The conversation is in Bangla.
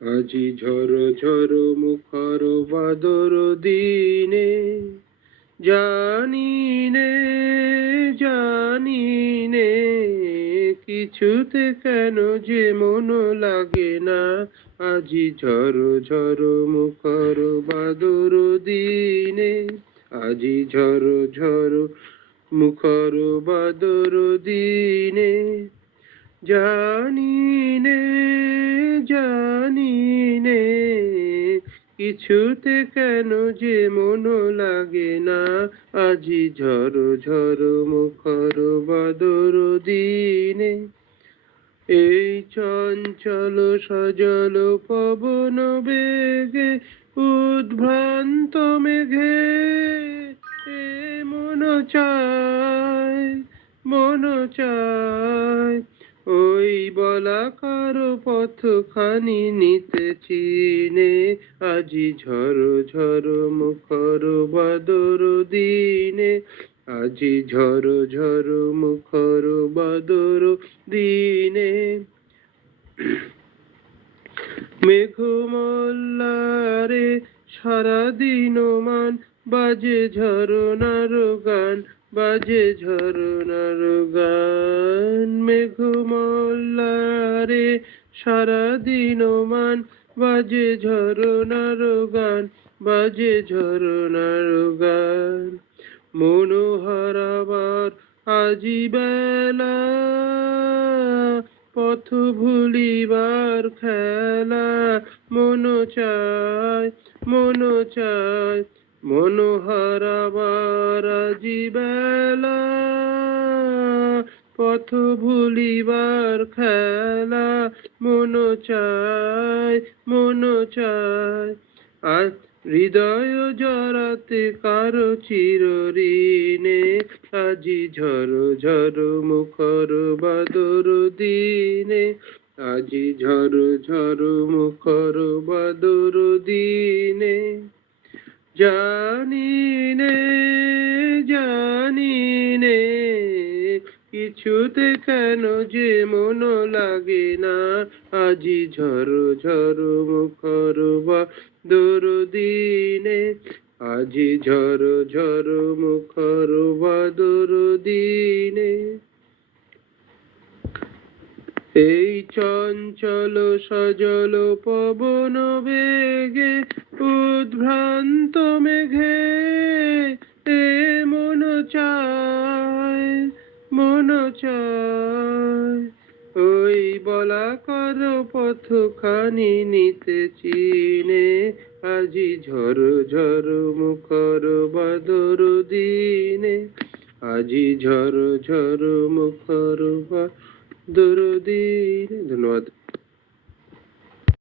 আজি ঝড় ঝড় মুখর বাদর দিনে, জানি নে জানি নে কিছুতে কেন যে মন লাগে না। আজি ঝড় ঝড় মুখর বাদর দিনে, আজি ঝড় ঝড় মুখর বাদর দিনে, জানি নে জানি নে কিছুতে কেন যে মন লাগে না। আজি ঝড় ঝড় মুখর বাদর দিনে, এই চঞ্চল সজল পবন বেগে উদ্ভ্রান্ত মেঘে এ মন চায়, মন চায় ওই বলাকার পথখানি নিতে চিনে। আজি ঝড় ঝড় মুখর বাদর দিনে, আজি ঝড় ঝড় মুখর বাদর দিনে। মেঘমল্লারে সারাদিন মান বাজে ঝরনার গান, বাজে ঝরনার গান। মেঘমল্লারে সারাদিন মান বাজে ঝরনার গান, বাজে ঝরনার গান। মনোহারাবার আজি বেলা, পথ ভুলিবার খেলা। মন চায়, মন চায় মনোহারাবার আজি বেলা, পথ ভুলিবার খেলা। মন চায়, মন চায় আজ হৃদয় জড়াতে কারো চিরঋণে। আজি ঝড় ঝড় মুখর বাদর দিনে, আজি ঝড় ঝড় মুখর বাদর দিনে। জানি নে জানি নে কিছুতে কেন যে মন লাগে না। আজি ঝড় ঝড় মুখর বাদর দিনে, আজি ঝড় ঝড় মুখর বাদর দিনে। এই চঞ্চল সজল পবন বেগে উদ্ভ্রান্ত মেঘে এ মন চায়, মন চায় ওই বলাকার পথখানি নিতে চিনে। আজি ঝড় ঝড় মুখর বাদর দিনে, আজি ঝড় ঝড় মুখর বাদর দিনে। ধন্যবাদ।